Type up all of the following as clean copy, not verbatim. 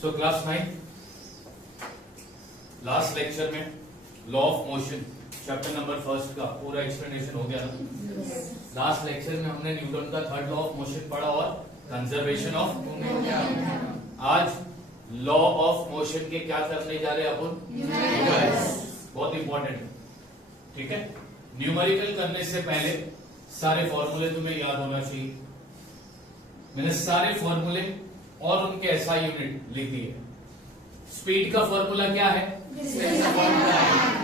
So class 9 last lecture में law of motion chapter number first का पूरा explanation हो गया ना। लास्ट लेक्चर में हमने न्यूटन का थर्ड लॉ ऑफ मोशन पढ़ा और कंजर्वेशन ऑफ मूवमेंट। आज लॉ ऑफ मोशन के क्या करने जा रहे हैं अपन, बहुत इंपॉर्टेंट, ठीक है। न्यूमेरिकल करने से पहले सारे फॉर्मूले तुम्हें याद होना चाहिए। मैंने सारे फॉर्मूले और उनके एसआई यूनिट लिख दिए। स्पीड का फॉर्मूला क्या है,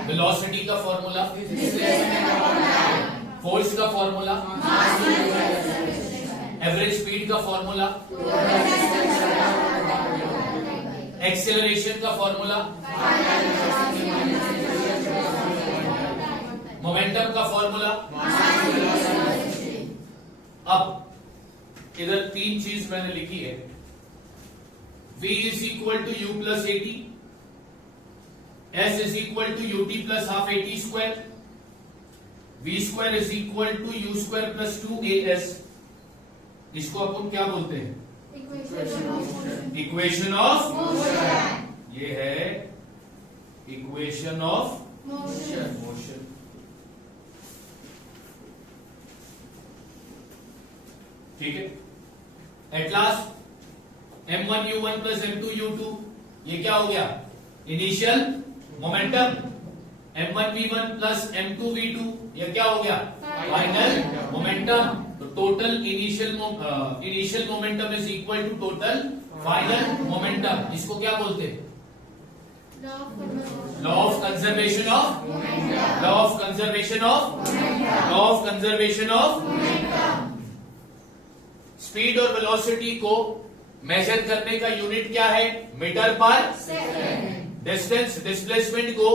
वेलोसिटी का फॉर्मूला, फोर्स का फॉर्मूला, एवरेज स्पीड का फॉर्मूला, एक्सेलरेशन का फॉर्मूला, मोमेंटम का फॉर्मूला। अब इधर तीन चीज मैंने लिखी है। V is equal to U plus AT, S is equal to UT plus half AT square, V square is equal to U square plus 2AS। इसको अपन क्या बोलते हैं, इक्वेशन ऑफ मोशन। ये है इक्वेशन ऑफ मोशन। ठीक है। At last M1U1 plus M2U2 ये क्या हो गया, initial momentum. M1V1 plus M2V2 ये क्या हो गया, फाइनल मोमेंटम। तो total initial momentum is equal to total final momentum. इसको क्या बोलते हैं, law of conservation of, law of conservation of, law of conservation of. Speed और वेलोसिटी को मेजर करने का यूनिट क्या है, metre per second. Distance displacement को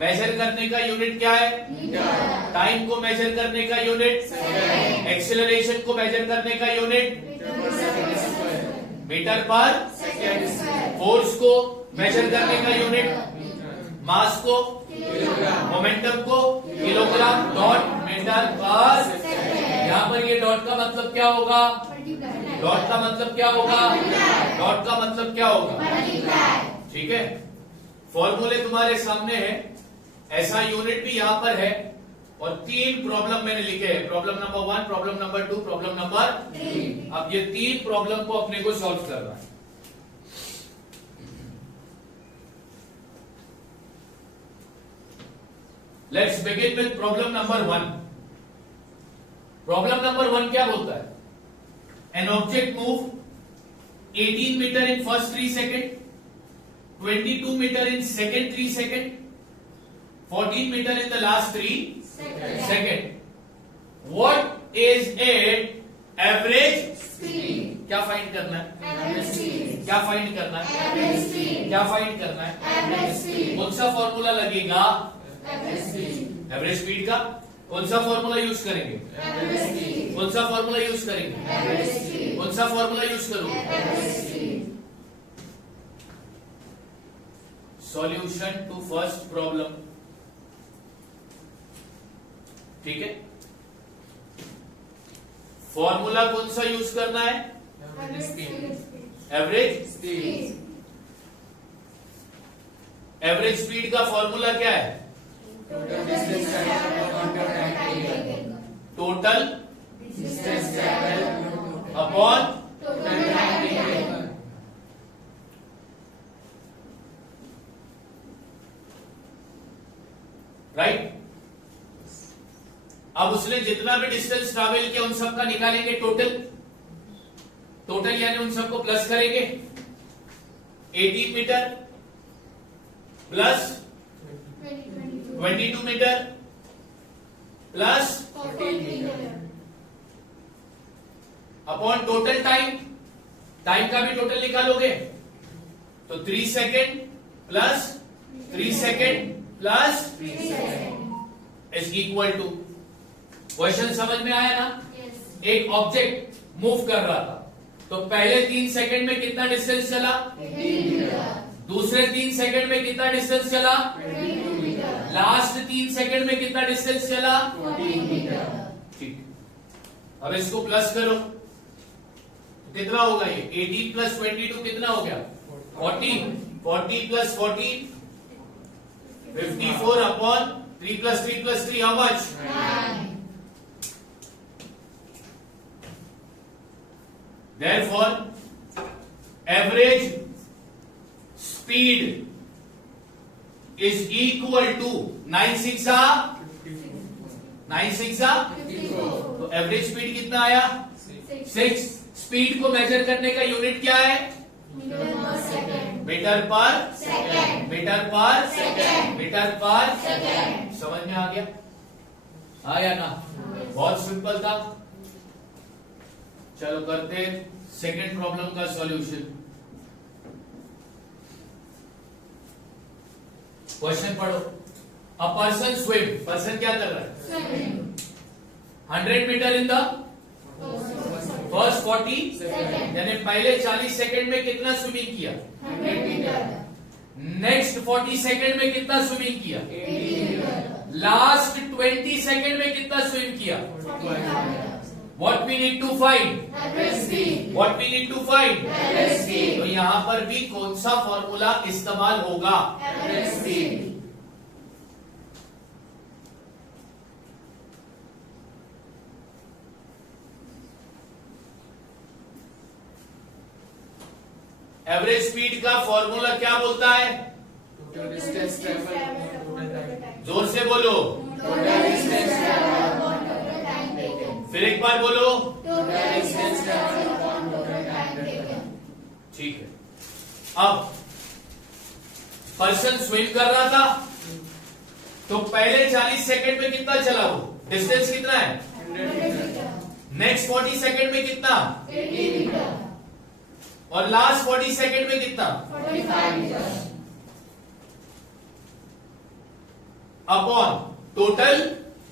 मेजर करने का यूनिट क्या है, मीटर। टाइम को मेजर करने का यूनिट सेकंड। एक्सेलरेशन को मेजर करने का unit metre per second. Force को मेजर करने का यूनिट, मास को किलोग्राम, मोमेंटम को kilogram dot metre per second. यहां पर ये डॉट का मतलब क्या होगा, डॉट का मतलब क्या होगा, डॉट का मतलब क्या होगा, ठीक है। फॉर्मूले तुम्हारे सामने है, ऐसा यूनिट भी यहां पर है और तीन प्रॉब्लम मैंने लिखे हैं। Problem number 1, problem number 2, problem number 3। अब ये तीन प्रॉब्लम को अपने को सॉल्व करना है। Let's begin with problem number 1। Problem number 1 क्या बोलता है, an object move 18 meter in first 3 second, 22 meter in second 3 second, 14 meter in the last 3 second. What is its average speed? क्या फाइंड करना है, एवरेज स्पीड। क्या find करना है, average speed. क्या फाइंड करना है, एवरेज स्पीड। कौन सा फॉर्मूला लगेगा, एवरेज स्पीड। एवरेज स्पीड का कौन सा फॉर्मूला यूज करेंगे, एवरेज स्पीड। कौन सा फॉर्मूला यूज करेंगे, एवरेज स्पीड। कौन सा फॉर्मूला यूज करोगे, average speed. Solution to first problem, ठीक है। फॉर्मूला कौन सा यूज करना है, average speed. Average speed. Average speed का फॉर्मूला क्या है, total distance travel upon total time taken. Right. अब उसने जितना भी डिस्टेंस ट्रैवल किया उन सबका निकालेंगे टोटल। टोटल यानी उन सबको प्लस करेंगे। 18 metre plus 22 metre plus 14 metre upon total time. Time का भी टोटल निकालोगे तो 3 second plus 3 second plus 3 second is equal to. Question समझ में आया ना। एक ऑब्जेक्ट मूव कर रहा था तो पहले 3 सेकेंड में कितना डिस्टेंस चला, 18 मीटर। दूसरे 3 सेकेंड में कितना डिस्टेंस चला, 22 मीटर। लास्ट 3 सेकेंड में कितना डिस्टेंस चला, 14 मीटर। ठीक। अब इसको प्लस करो तो कितना होगा, ये 18 प्लस 22 कितना हो गया, 40 plus 40, 54 upon 3 plus 3 plus 3, how much? 9. Therefore, average speed is equal to 9 6 54. तो एवरेज स्पीड कितना आया? 6. स्पीड को मेजर करने का यूनिट क्या है? Metre per second. Metre per second. Metre per second. Metre per second. समझ में आ गया? आया ना? बहुत सिंपल था. चलो करते सेकंड प्रॉब्लम का सॉल्यूशन. क्वेश्चन पढ़ो. A person swim. पर्सन क्या कर रहा है? 100 मीटर इन द फर्स्ट 40 यानी पहले 40 सेकंड में कितना स्विमिंग किया? 100 मीटर. नेक्स्ट 40 सेकंड में कितना स्विमिंग किया? 80 मीटर. लास्ट 20 सेकंड में कितना स्विम किया? 45 metre. What we need to find? Average speed. What we need to find? Average speed. तो यहां पर भी कौन सा फॉर्मूला इस्तेमाल होगा? Average speed. एवरेज स्पीड का फॉर्मूला क्या बोलता है? Total distance travel. जोर से बोलो. Total distance travel upon total time taken. फिर एक बार बोलो. Total distance travel upon total time taken. ठीक है. अब पर्सन स्विम कर रहा था तो पहले 40 सेकंड में कितना चला? वो डिस्टेंस कितना है? 100 मीटर. नेक्स्ट 40 सेकंड में कितना? 80 मीटर. और लास्ट 40 सेकंड में कितना? 45 मीटर. Upon total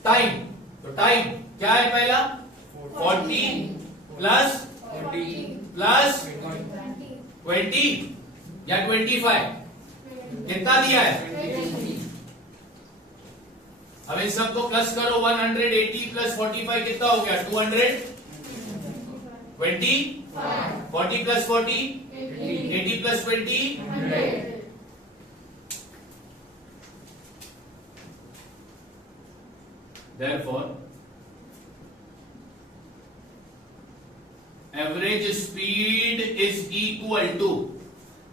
time. तो टाइम क्या है? पहला 40 प्लस 20 या 25 कितना दिया है? अब इन सबको प्लस करो. 180 प्लस 45 कितना हो गया? 220. 40 plus 40 80 plus 20 Therefore, average speed is equal to.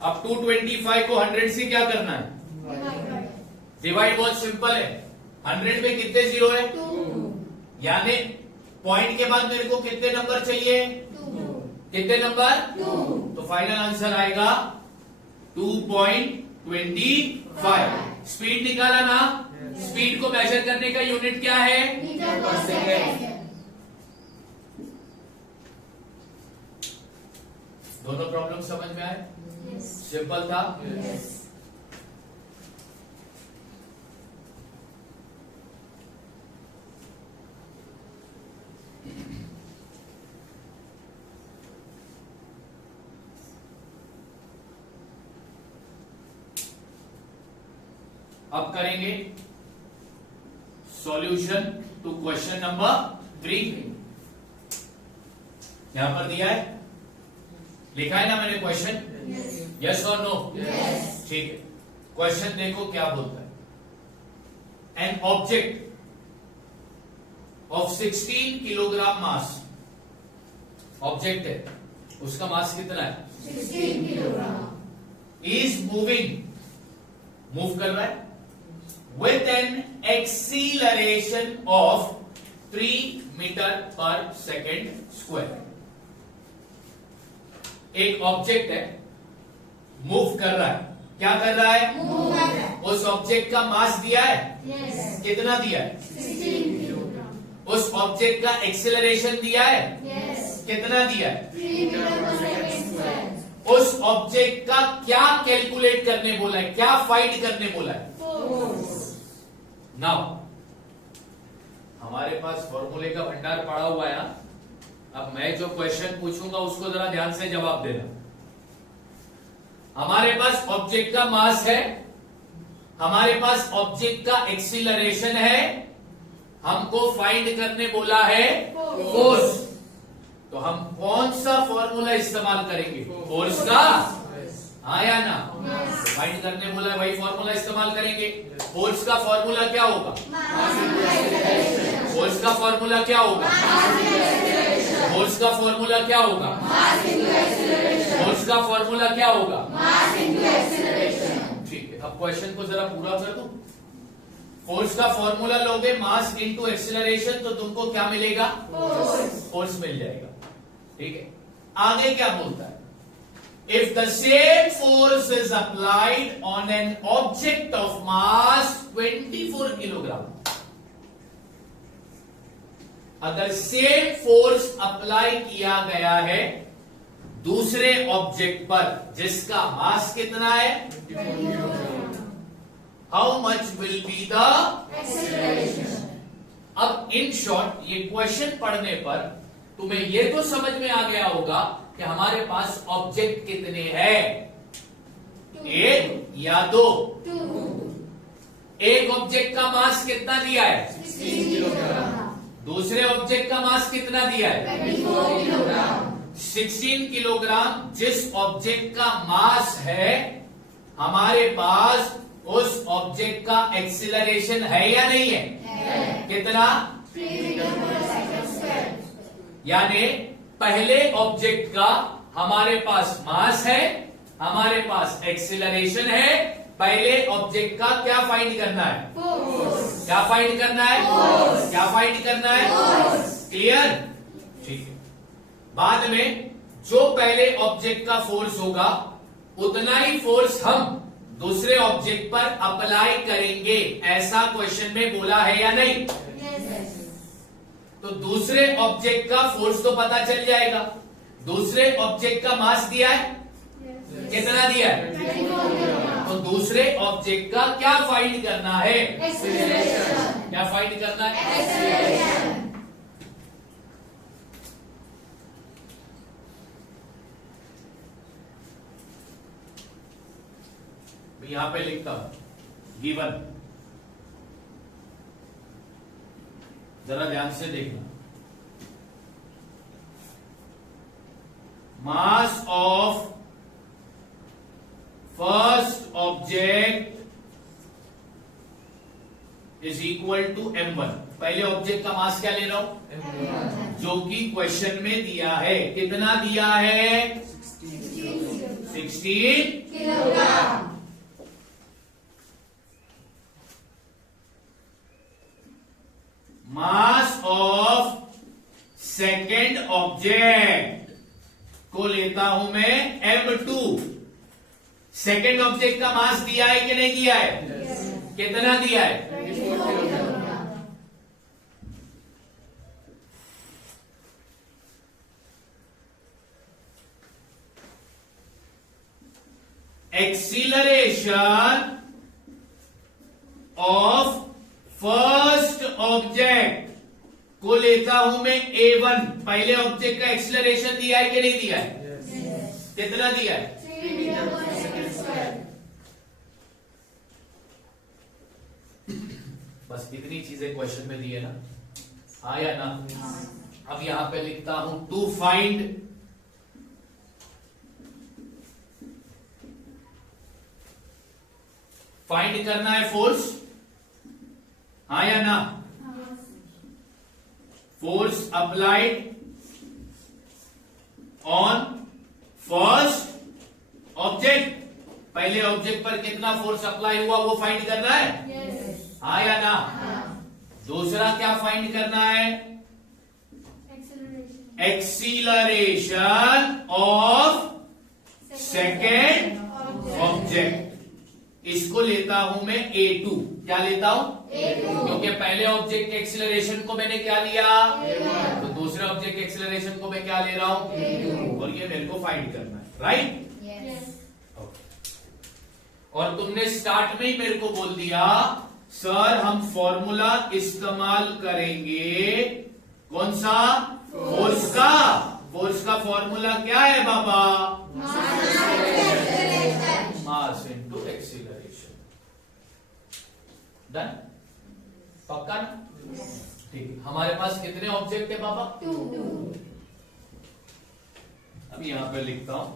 अब 225 को 100 से क्या करना है? डिवाइड. बहुत सिंपल है. 100 में कितने जीरो है? 2. यानी पॉइंट के बाद मेरे को कितने नंबर चाहिए? 2. कितने नंबर? 2. तो फाइनल आंसर आएगा 2.25. स्पीड निकाला ना? स्पीड को मेजर करने का यूनिट क्या है? Metre per second. दोनों प्रॉब्लम समझ में आए? Yes. सिंपल था. Yes. अब करेंगे सॉल्यूशन टू क्वेश्चन नंबर 3. यहां पर दिया है, लिखा है ना मैंने क्वेश्चन? Yes. यस और नो? Yes. ठीक है. क्वेश्चन देखो क्या बोलता है. An object of 16 kilogram mass. Object है, उसका मास कितना है? 16 किलोग्राम. Is moving. मूव कर रहा है with an acceleration of 3 metre पर सेकेंड स्क्वायर. एक ऑब्जेक्ट है, मूव कर रहा है. क्या कर रहा है? मूव कर रहा है. उस ऑब्जेक्ट का मास दिया है. Yes. कितना दिया है? 16 किलोग्राम. उस ऑब्जेक्ट का एक्सेलरेशन दिया है. Yes. कितना दिया है? 3 मीटर पर सेकंड स्क्वायर. उस ऑब्जेक्ट का क्या कैलकुलेट करने बोला है? क्या फाइंड करने बोला है? फोर्स. नाउ हमारे पास फॉर्मूले का भंडार पड़ा हुआ है. अब मैं जो क्वेश्चन पूछूंगा उसको जरा ध्यान से जवाब देना. हमारे पास ऑब्जेक्ट का मास है, हमारे पास ऑब्जेक्ट का एक्सीलरेशन है, हमको फाइंड करने बोला है फोर्स. तो हम कौन सा फॉर्मूला इस्तेमाल करेंगे? फोर्स का. आया ना? फाइंड करने बोला है, वही फॉर्मूला इस्तेमाल करेंगे। फोर्स का फॉर्मूला क्या होगा? फोर्स का फॉर्मूला क्या होगा? फोर्स का फॉर्मूला क्या होगा? फोर्स का फॉर्मूला क्या होगा? ठीक है, अब क्वेश्चन को जरा पूरा कर दूं। फोर्स का फॉर्मूला लोगे मास इनटू एक्सीलरेशन, तो तुमको क्या मिलेगा? फोर्स मिल जाएगा। ठीक है, आगे क्या बोलता है? If the same force is applied on an object of mass 24 kilogram, अगर सेम फोर्स अप्लाई किया गया है दूसरे ऑब्जेक्ट पर जिसका मास कितना है, how much will be the acceleration. अब इन शॉर्ट ये क्वेश्चन पढ़ने पर तुम्हें ये तो समझ में आ गया होगा कि हमारे पास ऑब्जेक्ट कितने हैं, एक या दो। एक ऑब्जेक्ट का मास कितना दिया है? 16 किलोग्राम। दूसरे ऑब्जेक्ट का मास कितना दिया है? 24 किलोग्राम। 16 किलोग्राम जिस ऑब्जेक्ट का मास है, हमारे पास उस ऑब्जेक्ट का एक्सीलरेशन है या नहीं है? कितना? 3 मीटर/सेकंड। यानी पहले ऑब्जेक्ट का हमारे पास मास है, हमारे पास एक्सीलरेशन है, पहले ऑब्जेक्ट का क्या फाइंड करना है? फोर्स। क्या फाइंड करना है? फोर्स। क्या फाइंड करना है? फोर्स। क्लियर? ठीक है। बाद में जो पहले ऑब्जेक्ट का फोर्स होगा उतना ही फोर्स हम दूसरे ऑब्जेक्ट पर अप्लाई करेंगे, ऐसा क्वेश्चन में बोला है या नहीं? तो दूसरे ऑब्जेक्ट का फोर्स तो पता चल जाएगा। दूसरे ऑब्जेक्ट का मास दिया है, कितना दिया है? तो दूसरे ऑब्जेक्ट का क्या फाइंड करना है? एक्सीलरेशन। क्या फाइंड करना है? एक्सीलरेशन। यहां पे लिखता हूं गिवन, जरा ध्यान से देखना। Mass of first object is equal to m1। पहले ऑब्जेक्ट का मास क्या ले रहा हूं? जो कि क्वेश्चन में दिया है। कितना दिया है? 16 kilogram. Mass of second object को लेता हूं मैं m2। सेकेंड ऑब्जेक्ट का मास दिया है कि नहीं दिया है? कितना दिया है? 24 kilogram. Acceleration of first object को लेता हूं मैं a1। पहले ऑब्जेक्ट का एक्सीलरेशन दिया है कि नहीं दिया है? कितना दिया है? 3 मीटर/सेकंड। बस इतनी चीजें क्वेश्चन में दी है ना, हाँ या ना? अब यहां पे लिखता हूं टू फाइंड करना है फोर्स, हाँ या ना? Force applied on first object, पहले ऑब्जेक्ट पर कितना फोर्स अप्लाई हुआ वो फाइंड करना है, हाँ या ना? दूसरा क्या फाइंड करना है? Acceleration of second object. इसको लेता हूं मैं a2। क्या लेता हूं? a2। क्योंकि पहले ऑब्जेक्ट के एक्सीलरेशन को मैंने क्या लिया? a1। तो दूसरे ऑब्जेक्ट के एक्सीलरेशन को मैं क्या ले रहा हूं? a2। और ये मेरे को फाइंड करना है, राइट? और तुमने स्टार्ट में ही मेरे को बोल दिया सर हम फॉर्मूला इस्तेमाल करेंगे, कौन सा? फोर्स का। फोर्स का फॉर्मूला क्या है बाबा? Mass into acceleration. डन? पक्का ना? ठीक है। हमारे पास कितने ऑब्जेक्ट है बाबा? 2। अब यहां पे लिखता हूं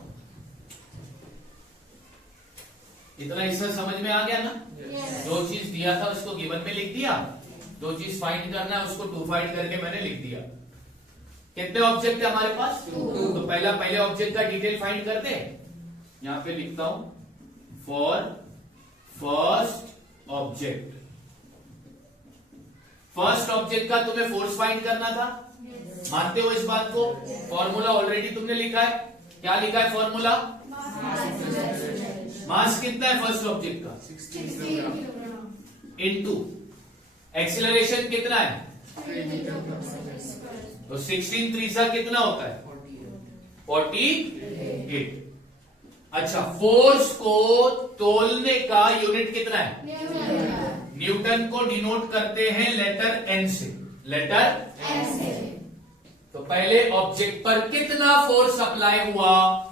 इतना हिस्सा समझ में आ गया ना? जो चीज दिया था उसको गिवन में लिख दिया, जो चीज फाइंड करना है उसको टू फाइंड करके मैंने लिख दिया। कितने ऑब्जेक्ट है हमारे पास? तो पहले ऑब्जेक्ट का डिटेल फाइंड करते हैं। यहां पे लिखता हूं for first object. First object का तुम्हें फोर्स फाइंड करना था, मानते हो इस बात को? फॉर्मूला ऑलरेडी तुमने लिखा है। क्या लिखा है फॉर्मूला? मास कितना है फर्स्ट ऑब्जेक्ट का? 16 किलोग्राम इनटू एक्सीलरेशन कितना है? 3 मीटर तो 16 3 कितना होता है? 48। अच्छा, फोर्स को तोलने का यूनिट कितना है? न्यूटन को डिनोट करते हैं लेटर एन से। लेटर तो पहले ऑब्जेक्ट पर कितना फोर्स अप्लाई हुआ?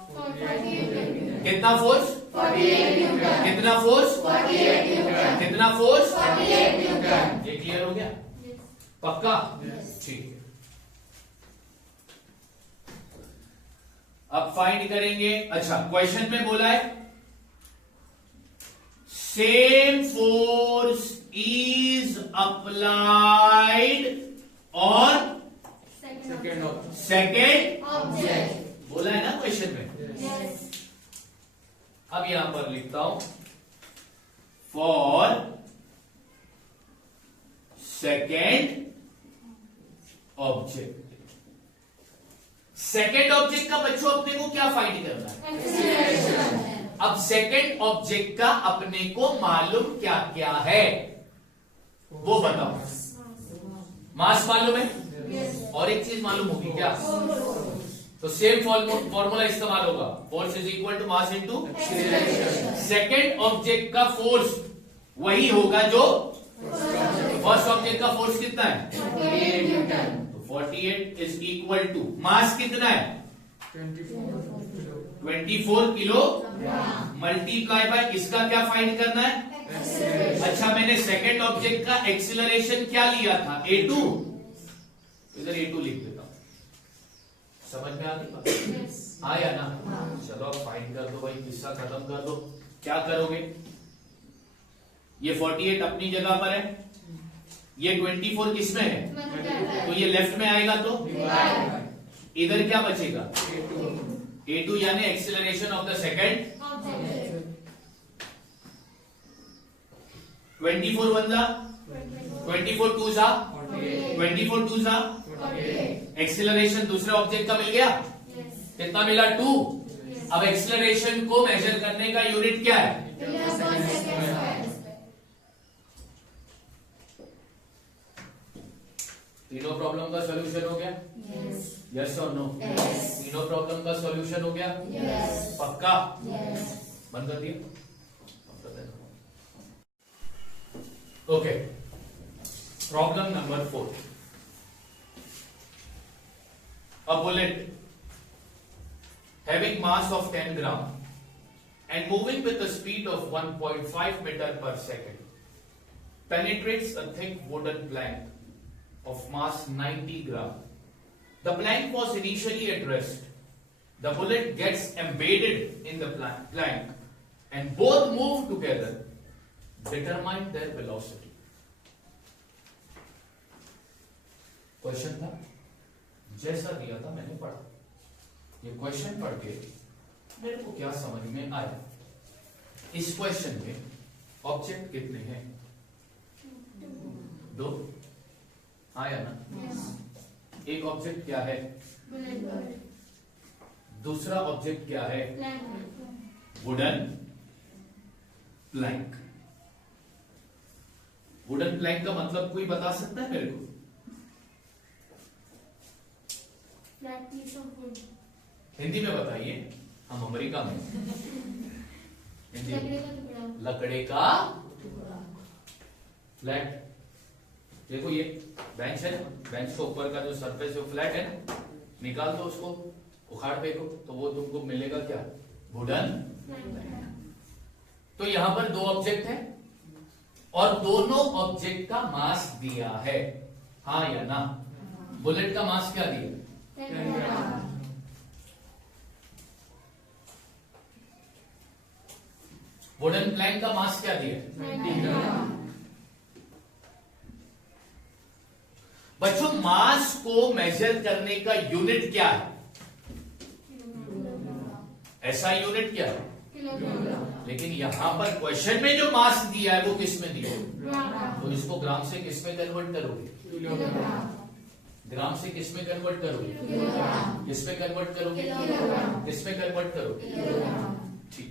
कितना फोर्स? 48 न्यूटन। कितना फोर्स? 48 न्यूटन। कितना फोर्स? 48 न्यूटन। ये क्लियर हो गया? पक्का? ठीक है। अब फाइंड करेंगे। अच्छा, क्वेश्चन में बोला है same force is applied on second object. बोला है ना क्वेश्चन में। अब यहां पर लिखता हूं for second object. Second object का बच्चों अपने को क्या फाइंड करना है? अब सेकेंड ऑब्जेक्ट का अपने को मालूम क्या क्या है वो बताओ। मास मालूम है, और एक चीज मालूम होगी क्या? तो सेम फॉर्मूला इस्तेमाल होगा, force is equal to mass into second object का फोर्स वही होगा जो फर्स्ट ऑब्जेक्ट का फोर्स कितना है? 48 newton. 48 is equal to mass कितना है? 24 किलो मल्टीप्लाई बाय इसका क्या फाइंड करना है? अच्छा, मैंने सेकेंड ऑब्जेक्ट का एक्सीलरेशन क्या लिया था? A2। इधर A2 लिख देता हूं। समझ में आ गई? हाँ या ना? चलो अब फाइंड कर दो भाई, किस्सा खत्म कर दो। क्या करोगे? ये 48 अपनी जगह पर है, ये 24 किसमें है? तो ये लेफ्ट में आएगा तो इधर क्या बचेगा? A2 यानी एक्सीलरेशन ऑफ द सेकेंड। 24 1 जा 24 2 जा 24 2 जा एक्सीलरेशन दूसरे ऑब्जेक्ट का मिल गया। कितना मिला? 2। अब एक्सीलरेशन को मेजर करने का यूनिट क्या है? तीनों प्रॉब्लम का सॉल्यूशन हो गया? यस और नो? तीनों प्रॉब्लम का सॉल्यूशन हो गया? पक्का? बंद कर दिया? Okay, problem number 4। A bullet having mass of 10 gram and moving with a speed of 1.5 meter per second penetrates a thick wooden plank of mass 90 gram. The plank was initially at rest. The bullet gets embedded in the plank and both move together. Determine their velocity. Question था जैसा दिया था मैंने पढ़ा। ये question पढ़ के मेरे को क्या समझ में आया? इस क्वेश्चन में ऑब्जेक्ट कितने हैं? 2। आया ना? एक ऑब्जेक्ट क्या है? दूसरा ऑब्जेक्ट क्या है? Wooden plank. वुडन प्लैंक का मतलब कोई बता सकता है मेरे को? हिंदी में बताइए, हम अमेरिका में। हिंदी लकड़े का फ्लैट। देखो ये बेंच है, बेंच के ऊपर का जो सरफेस है वो फ्लैट है ना, निकाल दो उसको, उखाड़ फेंको तो वो तुमको मिलेगा क्या? वुडन। तो यहां पर 2 ऑब्जेक्ट है और दोनों ऑब्जेक्ट का मास दिया है, हाँ या ना? बुलेट का मास क्या दिया? 10 ग्राम। वुडन प्लैंक का मास क्या दिया है? 90 ग्राम. बच्चों मास को मेजर करने का यूनिट क्या है? ऐसा यूनिट क्या है? किलोग्राम. लेकिन यहां पर क्वेश्चन में जो मास दिया है वो किस में दिया है? ग्राम. तो इसको ग्राम से किस में कन्वर्ट करोगे? किलोग्राम. ग्राम से किस में कन्वर्ट करोगे? किलोग्राम. किस में कन्वर्ट करोगे? किलोग्राम. किस में कन्वर्ट करोगे? किलोग्राम. ठीक,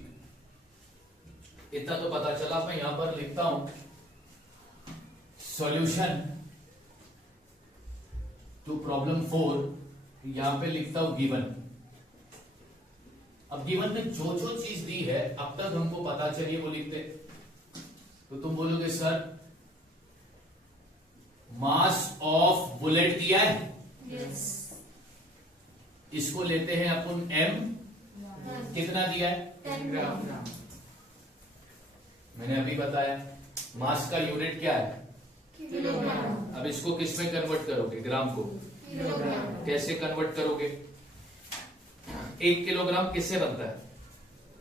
इतना तो पता चला. मैं यहां पर लिखता हूं सॉल्यूशन टू प्रॉब्लम 4. यहां पे लिखता हूं गिवन. अब गिवन में जो जो चीज दी है अब तक हमको पता चलिए वो लिखते. तो तुम बोलोगे सर मास ऑफ बुलेट दिया है, Yes. इसको लेते हैं अपन m. कितना दिया है? 10 ग्राम. मैंने अभी बताया मास का यूनिट क्या है. किलोग्राम. अब इसको किस में कन्वर्ट करोगे? ग्राम को. किलोग्राम. कैसे कन्वर्ट करोगे? 1 किलोग्राम किससे बनता है?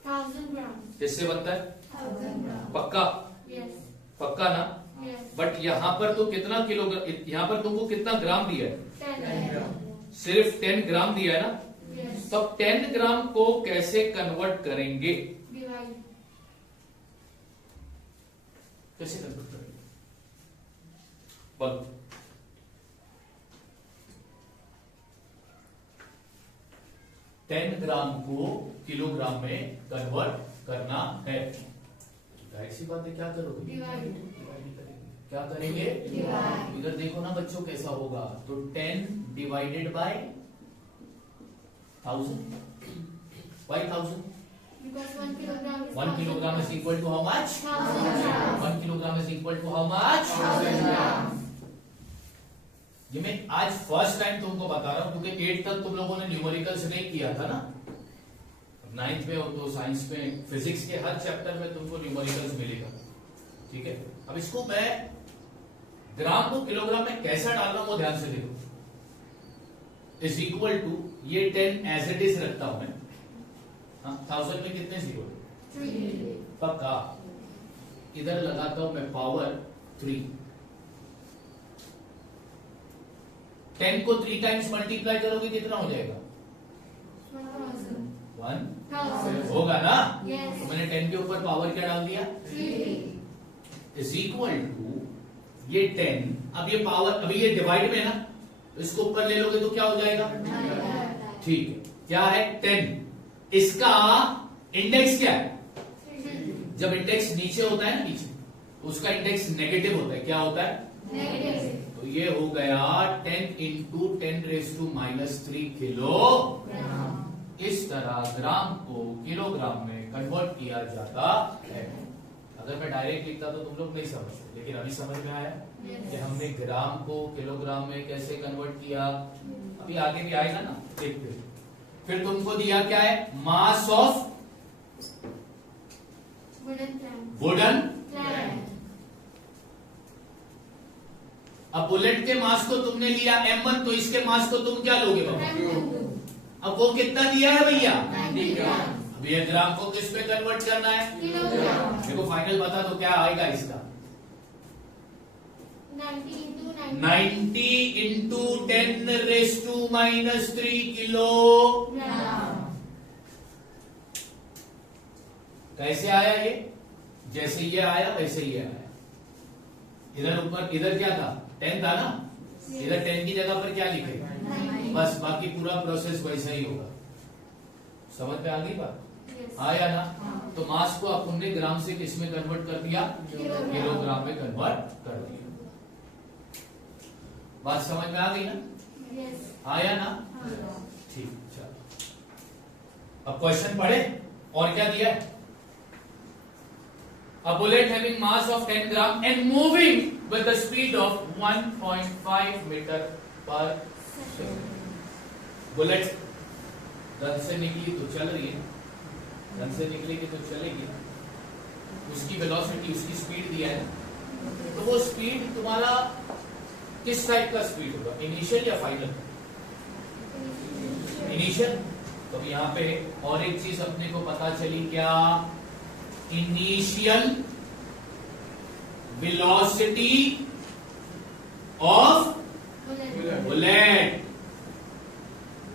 1000 ग्राम. किससे बनता है? 1000 ग्राम. पक्का? Yes. पक्का ना? Yes. बट यहां पर तो कितना किलोग्राम, यहां पर तुमको कितना ग्राम दिया है? 10 ग्राम. सिर्फ 10 ग्राम दिया है ना. Yes. तो 10 ग्राम को कैसे कन्वर्ट करेंगे? Divide. कैसे कन्वर्ट करेंगे बोलो. टेन ग्राम को किलोग्राम में कन्वर्ट करना है. जाहिर सी बात है, क्या करोगे? Divide. क्या करेंगे? Divide. इधर देखो ना बच्चों कैसा होगा. तो 10 divided by 1000 by 1000. Because 1 kilogram is 1 kilogram is equal to how much? 1000 grams. 1 kilogram is equal to how much? 1000 grams. ये मैं आज फर्स्ट टाइम तुमको बता रहा हूं क्योंकि 8 तक तुम लोगों ने न्यूमेरिकल्स नहीं किया था ना. 9th में हो तो साइंस में फिजिक्स के हर चैप्टर में तुमको न्यूमेरिकल्स मिलेगा. ठीक है. अब इसको मैं ग्राम को किलोग्राम में कैसा डाल रहा हूं वो ध्यान से देखो. इज इक्वल टू ये 10 एज इट इज रखता हूं मैं. 1000 में कितने जीरो? 3. पक्का. इधर लगाता हूं मैं पावर 3. 10 को 3 टाइम्स मल्टीप्लाई करोगे कितना हो जाएगा? 1000. 1 होगा ना. Yes. तो मैंने 10 के ऊपर पावर क्या डाल दिया? 3. इज इक्वल टू ये 10. अब ये पावर अभी ये डिवाइड में है ना, तो इसको ऊपर ले लोगे तो क्या हो जाएगा? ठीक है. क्या है? 10. इसका इंडेक्स क्या है? जब इंडेक्स नीचे होता है ना, नीचे, तो उसका इंडेक्स नेगेटिव होता है. क्या होता है? Negative. तो ये हो गया 10 इंटू 10⁻³ किलो. Gram. इस तरह ग्राम को किलोग्राम में कन्वर्ट किया जाता है. अगर मैं डायरेक्ट लिखता तो तुम लोग नहीं समझते, लेकिन अभी समझ में आया कि हमने ग्राम को किलोग्राम में कैसे कन्वर्ट किया. अभी आगे भी आएगा ना, देखते. फिर तुमको दिया क्या है? Mass of Wooden plank. Wooden. Plank. अब बुलेट के मास को तुमने लिया m1, तो इसके मास को तुम क्या लोगे बाबा? M2. अब वो कितना दिया है भैया? 90 grams. अब ये ग्राम को किस पे कन्वर्ट करना है? Kilogram. देखो फाइनल बता दो क्या आएगा इसका. 90 into 90. 90 into 10⁻³ kilo. Gram. कैसे आया ये? जैसे ये आया वैसे ये आया. इधर ऊपर, इधर क्या था? 10 था ना. इधर 10 की जगह पर क्या लिखे? 90. बस बाकी पूरा प्रोसेस वैसा ही होगा. समझ में आ गई बात? Yes. आया ना. तो मास को अपन ने ग्राम से किस में कन्वर्ट कर दिया? किलोग्राम. किलोग्राम में कन्वर्ट कर दिया. बात समझ में आ गई ना? Yes. आया ना? ठीक. चलो अब क्वेश्चन पढ़े. और क्या दिया है? A bullet having mass of 10 gram and moving with the speed of 1.5 meter per second. Bullet gun से निकली तो चल रही है, गन से निकलेगी तो चलेगी. उसकी वेलोसिटी, उसकी स्पीड दिया है. तो वो स्पीड तुम्हारा किस टाइप का स्पीड होगा? इनिशियल या फाइनल? इनिशियल. तो यहाँ पे और एक चीज अपने को पता चली क्या इनिशियल वेलोसिटी ऑफ बुलेट।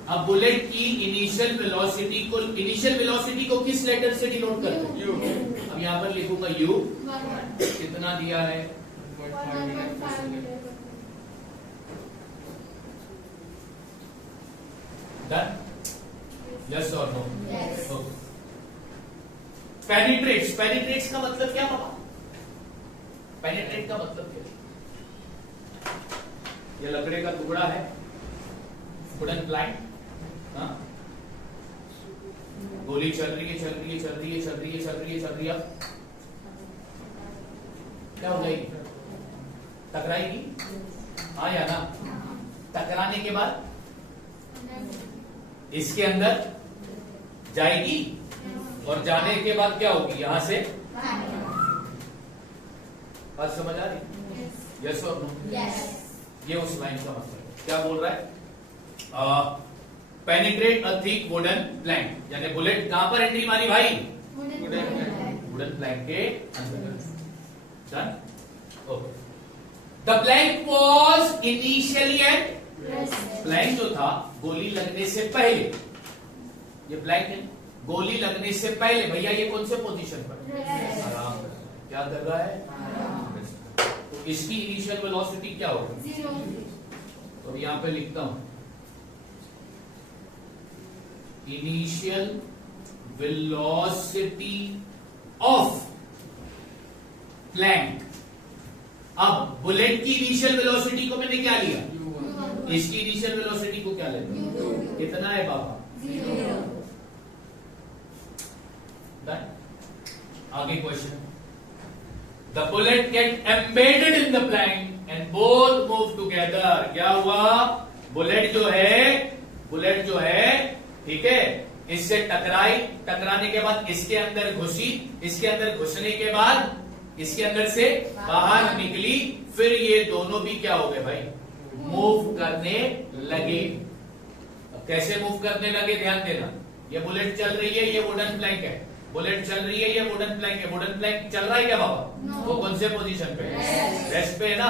अब बुलेट की इनिशियल वेलोसिटी को किस लेटर से डिनोट करते हैं? U। अब यहां पर लिखूंगा यू। कितना दिया है? 1.5 मीटर। डन? यस और नो? Yes. पेनिट्रेट्स का मतलब क्या बाबा? पेनिट्रेट का मतलब क्या? ये लकड़े का टुकड़ा है, वुडन प्लैंक। हाँ, गोली चल रही है, अब क्या हो जाएगी? टकराएगी? हाँ या ना? टकराने के बाद इसके अंदर जाएगी और जाने के बाद क्या होगी? यहां से बात समझ आ रही? यस और नो? Yes. ये उस लाइन का मतलब है। क्या बोल रहा है? Penetrate a thick wooden plank, यानी बुलेट कहां पर एंट्री मारी भाई? वुडन प्लैंक के अंदर। Done? Okay. The plank was initially at, plank जो था गोली लगने से पहले, ये प्लैंक है, गोली लगने से पहले भैया ये कौन से पोजीशन पर? आराम कर। क्या कर रहा है? तो इसकी इनिशियल वेलोसिटी क्या होगी? 0. तो यहां पे लिखता हूं इनिशियल वेलोसिटी ऑफ प्लैंक। अब बुलेट की इनिशियल वेलोसिटी को मैंने क्या लिया? इसकी इनिशियल वेलोसिटी को क्या लेना? कितना है बाबा? 0. Done? आगे question. The bullet get embedded in the plank and both move together. क्या हुआ? बुलेट जो है ठीक है, इससे टकराने के बाद इसके अंदर घुसी, इसके अंदर घुसने के बाद इसके अंदर से बाहर निकली, फिर ये दोनों भी क्या हो गए भाई? मूव करने लगे। अब कैसे मूव करने लगे ध्यान देना। ये बुलेट चल रही है, ये वुडन प्लैंक है, बुलेट चल रही है, ये वुडन प्लैंक है। वुडन प्लैंक चल रहा है क्या बाबा? No. वो कौन से पोजीशन पे? Rest. रेस्ट पे है ना?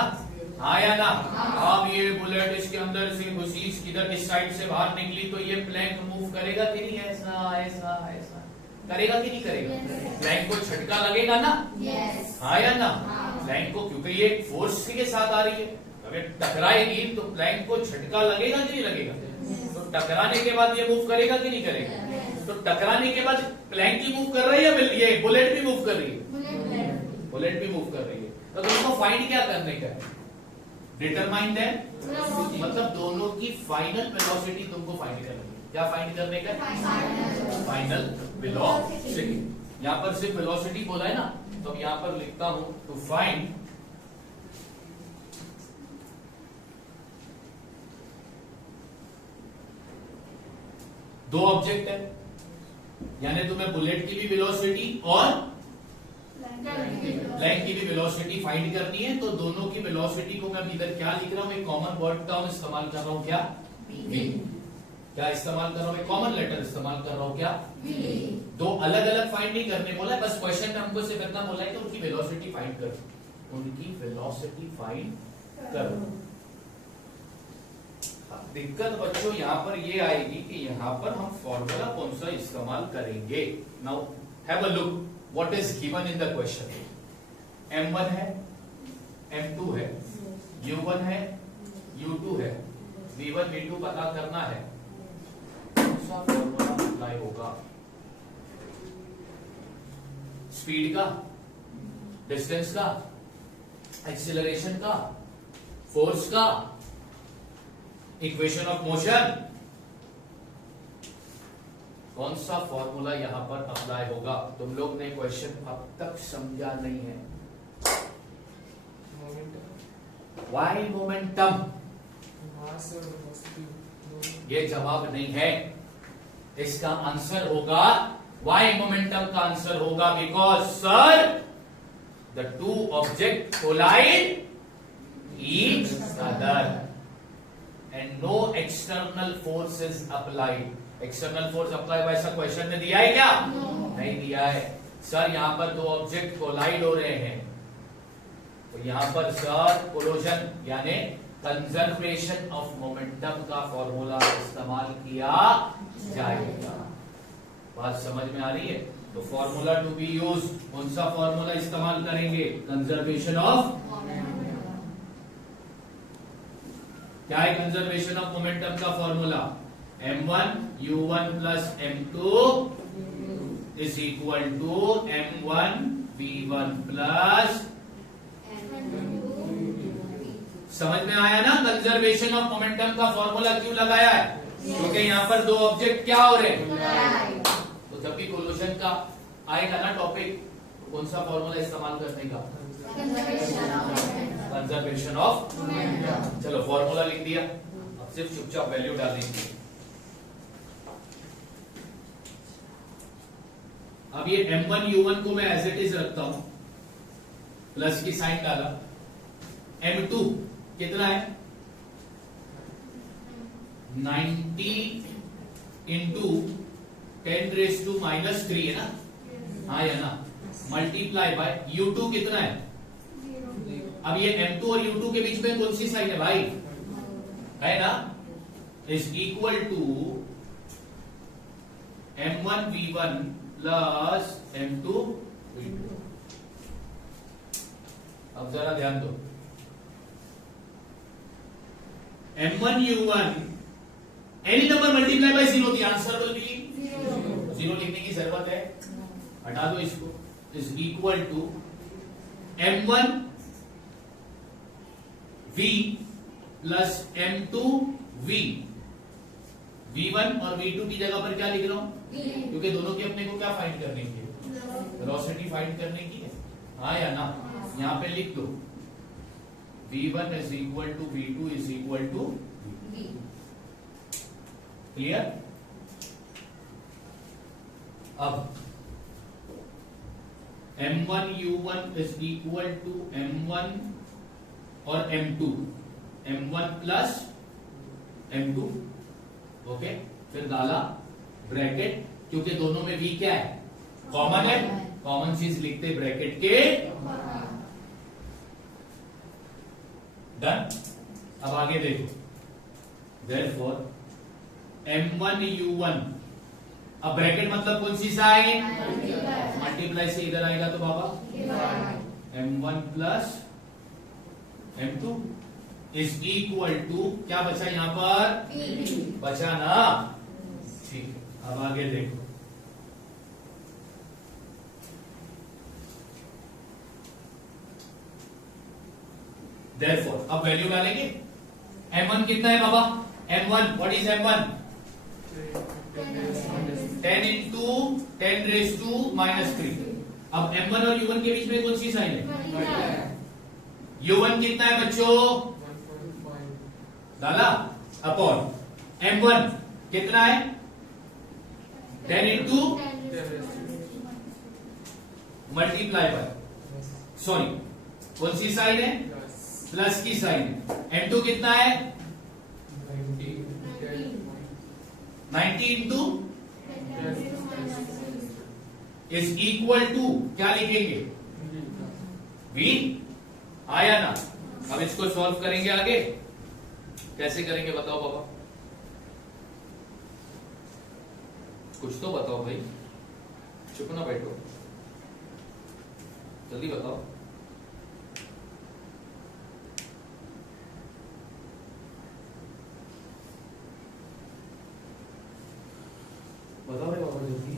हाँ या ना? हाँ. अब ये बुलेट इसके अंदर से घुसी, इधर इस साइड से बाहर निकली, तो ये प्लैंक मूव करेगा कि नहीं? ऐसा करेगा कि नहीं करेगा? Yes. प्लैंक को झटका लगेगा ना? Yes. हाँ या ना? हाँ. प्लैंक को, क्योंकि ये फोर्स के साथ आ रही है, अगर टकराएगी तो प्लैंक को झटका लगेगा कि नहीं लगेगा? तो टकराने के बाद ये मूव करेगा कि नहीं करेगा? Yes. तो टकराने के बाद प्लैंक ही मूव कर रही है या ये बुलेट भी मूव कर रही है? बुलेट भी मूव कर रही है। तो तुमको फाइंड क्या करने का है? डिटरमाइन दैट, मतलब दोनों की फाइनल वेलोसिटी तुमको फाइंड करनी है। क्या फाइंड करने का है? Final velocity. यहां पर सिर्फ वेलोसिटी बोला है ना, तो अब यहां पर लिखता हूं टू फाइंड दो ऑब्जेक्ट है, यानी तुम्हें बुलेट की भी वेलोसिटी और प्लैंक की भी वेलोसिटी फाइंड करनी है। तो दोनों की वेलोसिटी को मैं इधर क्या लिख रहा हूं? एक कॉमन वर्ड टर्म इस्तेमाल कर रहा हूं। क्या? v। क्या इस्तेमाल कर रहा हूं? एक कॉमन लेटर इस्तेमाल कर रहा हूं। क्या? दो अलग अलग फाइंड नहीं करने बोला है, बस क्वेश्चन में हमको सिर्फ इतना बोला है कि उनकी वेलोसिटी फाइंड करो, उनकी वेलोसिटी फाइंड करो। दिक्कत बच्चों यहां पर ये आएगी कि यहां पर हम फॉर्मूला कौन सा इस्तेमाल करेंगे। Now have a look what is given in the question. m1 है, m2 है, u1 है, u2 है, v1 v2 पता करना है। कौन सा फॉर्मूला अप्लाई होगा? स्पीड का, डिस्टेंस का, एक्सीलरेशन का, फोर्स का, इक्वेशन ऑफ मोशन, कौन सा फॉर्मूला यहां पर अप्लाई होगा? तुम लोग ने क्वेश्चन अब तक समझा नहीं है। वाई मोमेंटम, ये जवाब नहीं है, इसका आंसर होगा वाई मोमेंटम का आंसर होगा because sir the two object collide each other and no external force is applied. External force apply हुआ ऐसा क्वेश्चन में दिया है क्या? No. नहीं दिया है। सर यहाँ पर दो ऑब्जेक्ट कोलाइड हो रहे हैं, तो यहाँ पर सर कोलोजन यानी कंजर्वेशन ऑफ मोमेंटम का फॉर्मूला इस्तेमाल किया जाएगा। बात समझ में आ रही है? तो फॉर्मूला टू बी यूज, कौन सा फॉर्मूला इस्तेमाल करेंगे? कंजर्वेशन ऑफ, क्या है कंजर्वेशन ऑफ मोमेंटम का formula? m1 u1 plus m2 is equal to m1 v1 plus, समझ में आया ना? कंजर्वेशन ऑफ मोमेंटम का फॉर्मूला क्यों लगाया है? क्योंकि यहाँ पर दो ऑब्जेक्ट क्या हो रहे हैं, तो जब भी कोलोजन का आएगा ना टॉपिक, तो कौन सा फॉर्मूला इस्तेमाल करने का? Conservation of. चलो फॉर्मूला लिख दिया, अब सिर्फ चुपचाप वैल्यू डालनी चाहिए। अब ये m1 u1 को मैं एज इट इज रखता हूं, प्लस की साइन डाला। m2 कितना है? 90 इंटू 10⁻³ है ना? हाँ है ना? मल्टीप्लाई बाय u2 कितना है? अब ये m2 और u2 के बीच में कौन सी साइन है भाई? है ना? Is equal to m1 v1 plus m2 v2। अब जरा ध्यान दो, m1 u1 any number multiply by 0, the answer will be 0 लिखने की जरूरत है, हटा दो इसको। Is equal to m1 v plus m2 v। v1 और v2 की जगह पर क्या लिख रहा हूं? क्योंकि दोनों की अपने को क्या फाइंड करने की है? वेलोसिटी फाइंड करने की है, हाँ या ना? यहां पे लिख दो v1 is equal to v2 is equal to v। Clear? अब m1 u1 is equal to m1 और m2, m1 plus m2, okay. फिर डाला ब्रैकेट, क्योंकि दोनों में v क्या है? कॉमन है, कॉमन चीज लिखते ब्रैकेट के। डन। अब आगे देखो, देयरफॉर m1 u1, अब ब्रैकेट मतलब कौन सी साइन? मल्टीप्लाई से इधर आएगा तो बाबा m1 plus m2 is equal to, क्या बचा यहां पर? बचा ना? ठीक है, अब आगे देखो, देयरफॉर अब वैल्यू डालेंगे। m1 कितना है बाबा? m1 what is m1? 10 into 10⁻³ अब m1 और u1 के बीच में कौन सी साइन है? u1 कितना है बच्चों? डाला अपॉन m1 कितना है? 10 इंटू मल्टीप्लाई बाय, सॉरी कौन सी साइन है? प्लस की साइन है। m2 कितना है? 90 इंटू इज इक्वल टू, क्या लिखेंगे? v। आया ना? अब इसको सॉल्व करेंगे आगे, कैसे करेंगे बताओ बाबा? कुछ तो बताओ भाई, चुप ना बैठो, जल्दी बताओ। बताओ भाई बाबा जल्दी।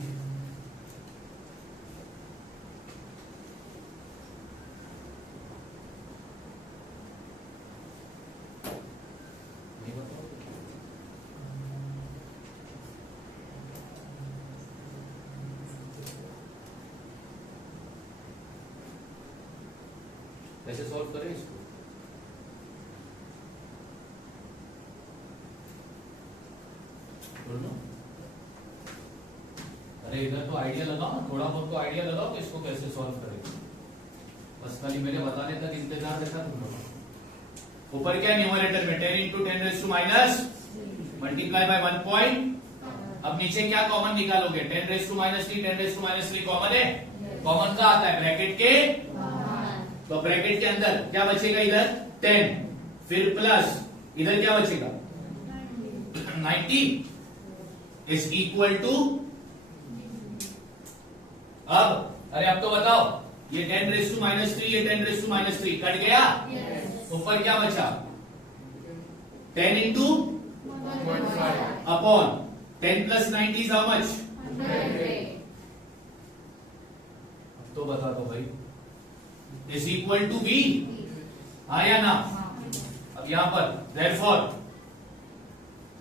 नहीं बताओ, कैसे सॉल्व करें इसको? बोलो। अरे इधर तो आइडिया लगाओ ना, थोड़ा बहुत तो आइडिया लगाओ कि इसको कैसे सॉल्व करें। बस खाली मेरे बताने तक इंतजार रखा तुम लोग। ऊपर क्या न्यूमरेटर में 10 इंटू 10⁻⁻, मल्टीप्लाई बाय 1 पॉइंट। अब नीचे क्या कॉमन निकालोगे? 10⁻³ 10⁻³ कॉमन है, कॉमन का आता है ब्रैकेट के, तो ब्रैकेट के अंदर क्या बचेगा इधर 10, फिर प्लस इधर क्या बचेगा 90 इज इक्वल टू, अब तो बताओ ये 10 रेज़ टू -3, ये 10 रेज़ टू -3 कट गया, ऊपर क्या बचा 10 into upon 10 plus 90 is how much, तो बता दो भाई, इज इक्वल टू बी, आया ना। अब यहां पर देयरफॉर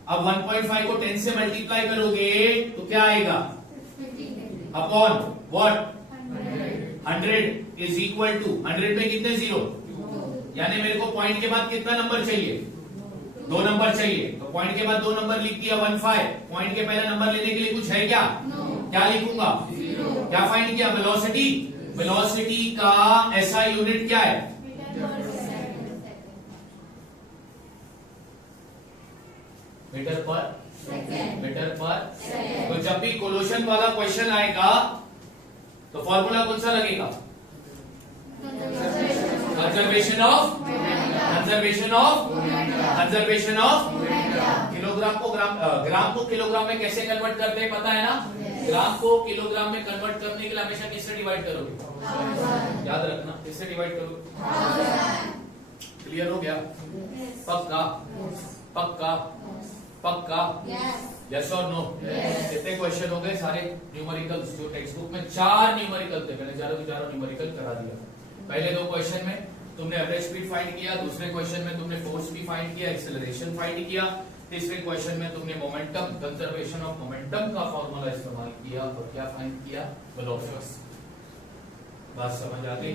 अब 1.5 को 10 से मल्टीप्लाई करोगे तो क्या आएगा upon what 100 is equal to 100 में कितने जीरो, यानी मेरे को पॉइंट के बाद कितना नंबर चाहिए 2 नंबर चाहिए, तो पॉइंट के बाद 2 नंबर लिख दिया 15, पॉइंट के पहले नंबर लेने के लिए कुछ है क्या, क्या लिखूंगा, क्या फाइंड किया वेलोसिटी, वेलोसिटी का एसआई यूनिट क्या है मीटर पर। तो जब भी कोलोशन वाला क्वेश्चन आएगा तो फॉर्मूला कौन सा लगेगा, कंजर्वेशन ऑफ किलोग्राम को ग्राम को किलोग्राम में कैसे कन्वर्ट करते हैं पता है ना, ग्राम को किलोग्राम में कन्वर्ट करने के लिए हमेशा किससे डिवाइड करोगे, याद रखना किससे डिवाइड करोगे, क्लियर हो गया, पक्का यस और नो। कितने क्वेश्चन हो गए सारे न्यूमेरिकल्स, जो टेक्स्ट बुक में 4 न्यूमेरिकल थे, मैंने चारों न्यूमेरिकल करा दिया। पहले 2 क्वेश्चन में तुमने एवरेज स्पीड फाइंड किया, दूसरे क्वेश्चन में तुमने फोर्स भी फाइंड किया, एक्सेलरेशन फाइंड किया, तीसरे क्वेश्चन में तुमने मोमेंटम, कंजर्वेशन ऑफ मोमेंटम का फॉर्मूला इस्तेमाल किया और क्या फाइंड किया वेलोसिटी। बात समझ आ गई,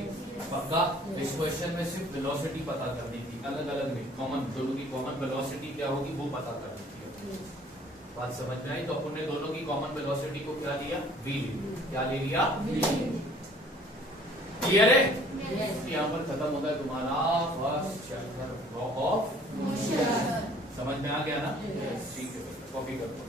पक्का। इस क्वेश्चन में सिर्फ वेलोसिटी पता करनी थी, अलग अलग नहीं, कॉमन दोनों की कॉमन वेलोसिटी क्या होगी वो पता करनी थी। बात समझ में आई, तो अपन ने दोनों की कॉमन वेलोसिटी को क्या लिया v, क्या ले लिया, क्लियर है। यहाँ पर खत्म होता है तुम्हारा फर्स्ट चैप्टर ऑफ मोशन, समझ में आ गया ना, ठीक है, कॉपी कर दो।